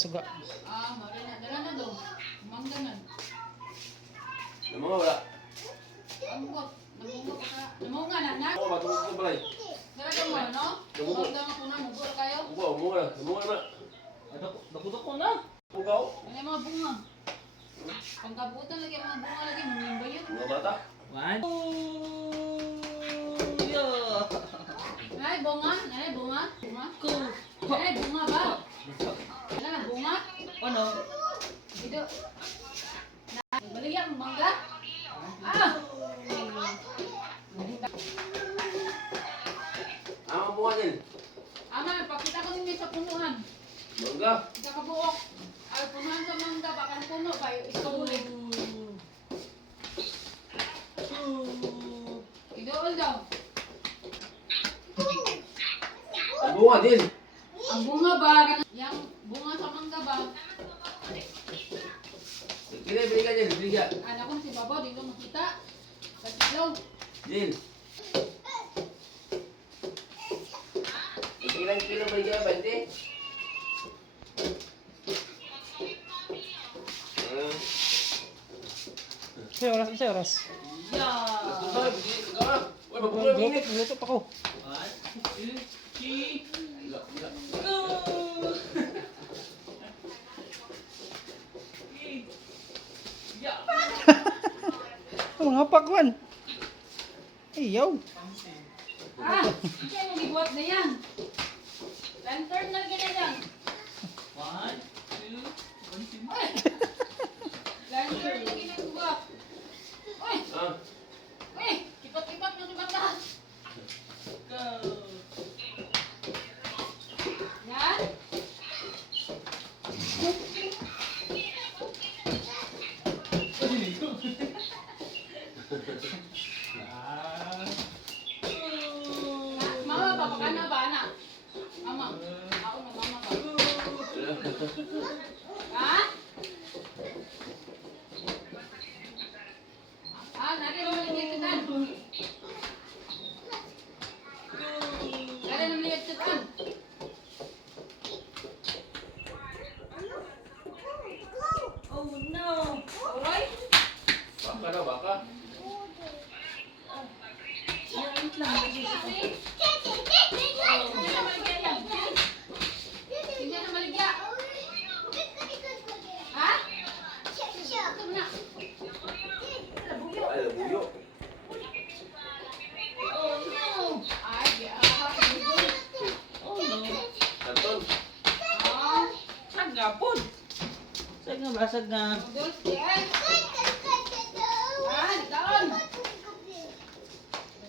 Suga. Mari na. Dala na daw. Mangganan. Namunga wala. Anggot. Namunga na. Ako matungkol ko pala. Dala ka mo, no? Mangga nga po na. Mugol kayo. Namunga na. Nakutok ko na. Ugaw. Ano yung mga bunga? Pangkabutan lagi ang mga bunga lagi. Mumimba yun. Mga bata. One. Ay, bunga. Bunga. Ay, bunga ba? Wala na, bunga. Ano? Dito. Baligyan mo mangga. Ang bunga din. Ama, pakita ko ninyo sa punuan. Mangga. Ika kabuok. Ay, punuan sa mangga. Baka na puno ba? Iskabulin. Idool daw. Ang bunga din. Ang bunga ba? Yang bunga sa mangga ba? Bili ka din. Bili ka. Anak ko si Babaw, di ko makita. Sa silaw. Din. Ilang kilo bili ka? 20? Sa oras. Yeah. Uy, mabuhay mo init. Luto pa ko. 1, 2, 3, Ila. go! Yeah. Mga pakwan. Ayaw. Ito yung gibuhat na yan. Lantern na ganyan yan. 1, 2, 1, 2. Uy! Lantern na ginagawa. Uy! Ah. Uy! Kipat-kipat yung batas. Go! Yan. Mama, papakan na ba, anak? Mama. Ako na, mama ba? Ha? Nari naman ligid ka dan. Nari naman ligid ka dan. Oh no! Alright? Baka daw, baka. Wait lang. Hindi na maligya yan. Hindi na maligya. Ha? Ito na. Ay, labuyo. Oh no! Ay, Oh no! Kanton. Sag nga po! Sag nga ba? Sag nga. Noodles, yes. Daon.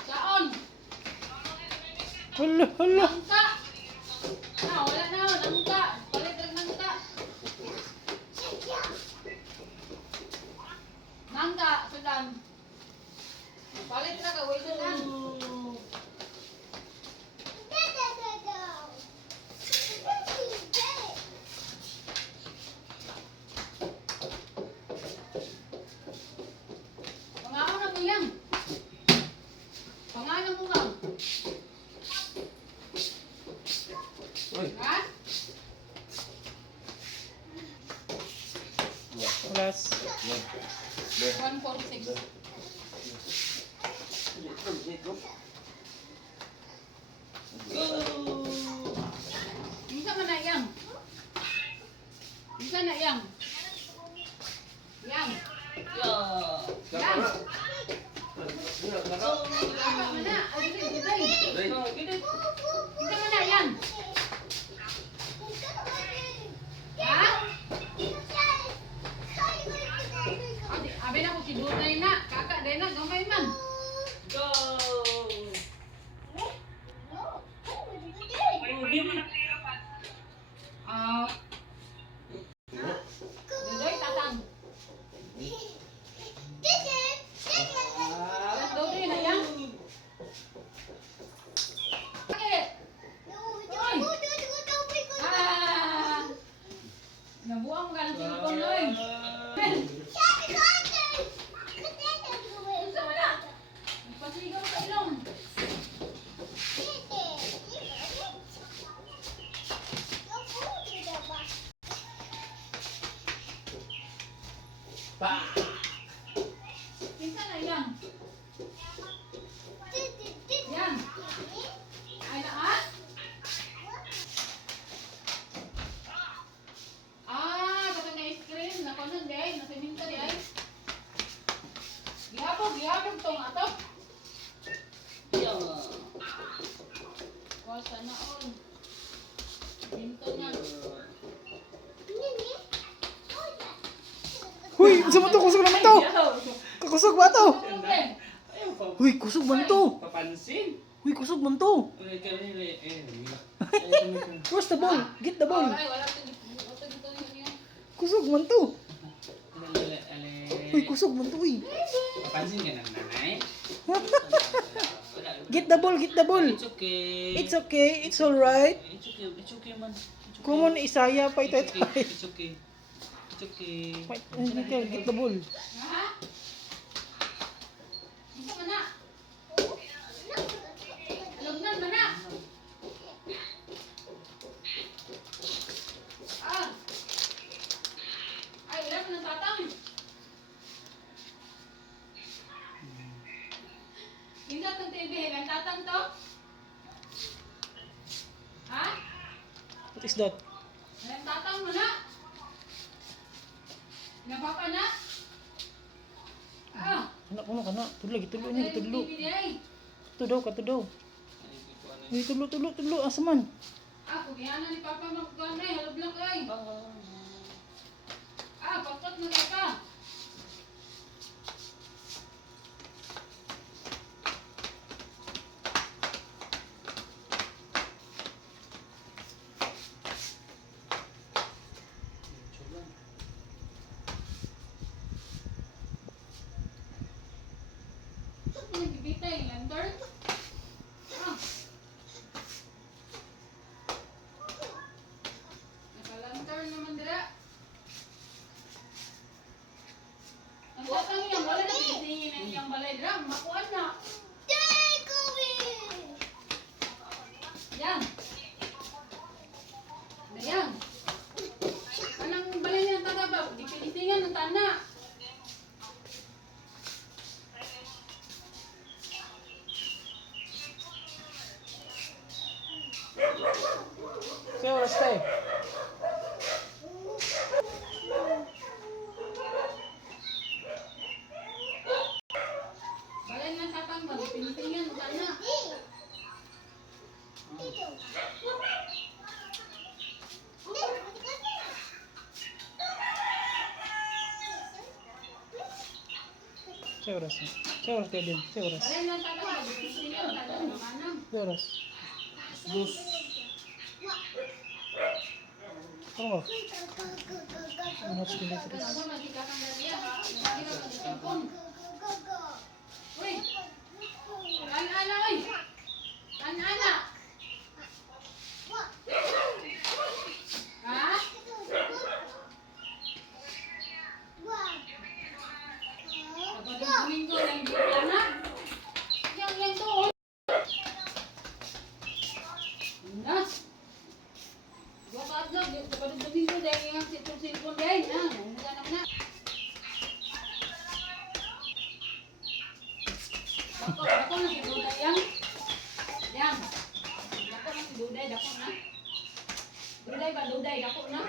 Daon. Hala. Nangka. Wala na. Nangka. Palit lang nangka. Nangka. Sudan. Palit lang ka. Wait sudan. Pangaon na mo yan. Pangaon mo lang. Uy. Ha? Oras. 146. Bisa mana yang? Bisa nak yang? Yang. Yeah. Yang. Kakak mana? Oh, gini, gini. Oh, gini. Bisa mana yang? Ha? Abi na ko si Dunay na. Pinsan na yan. Yan. Ay na ah? Katong na ice cream. Nakunan di ay. Nasiminta di ay. Gihapog tong ato. Yo. Wasa na on. Minto na. Huy, sa man to, kusog naman to. Ayaw. Kakusog ba to? Problem. Ayaw pa. Huy, kusog man to. Papansin. Huy, kusog man to. Ulit ka rin eh. Where's the ball? Get the ball. Ay, wala dito niya. Kusog man to. Huy, kusog man to, uy. Papansin ka ng nanay. Get the ball, get the ball. It's okay. It's okay, it's alright. It's okay man. It's okay. Kumon Isaya pa ito. It's okay. It's okay. It's okay. Wait, get the ball. Ha? Isa man na. Alugnan man na. Ay, wala pa ng tatang. Hindi itong TV, ang tatang to? Ha? What is that? Ang tatang mo na? Nabapa na? Anak ko na kana. Tudlo, gitudlo niya, gitudlo. BBDA. Ito daw, kato daw. Uy, tudlo, asa man? Kugihanan ni Papa magkuhan na, halablang ay. Pakpat mo na ka. Nagbibitay, lantern. Naka-lantern naman dira. Ang tatang iyang balay na pinisingin ang iyang balay dira. Makuan na. Yan. Yan. Anang balay niya ng taga ba? Di pinisingan ng tana. Say oras tayo. Balay ng tatang ba? Di pinisingan ng tana. Say oras. Say oras tayo din. Say oras. Balay ng tatang ba? Di pinisingan ng tana. Namanang. Say oras. Dos. Ano ba? Ano sa kilometers? Ano ba? Di kakang dariya ha? Lagi ka mag-ipon. Uy! Ana, uy! Ana! Ha? Kapag Domingo na hindi na. Yang to. Na. Dua ka adlaw, kapag Domingo dahil yung sitong-sitong dahil na. Umuga naman na. Dako na si Duday yang. Yang. Dako na si Duday, dako na. Duday ba, Duday, dako na.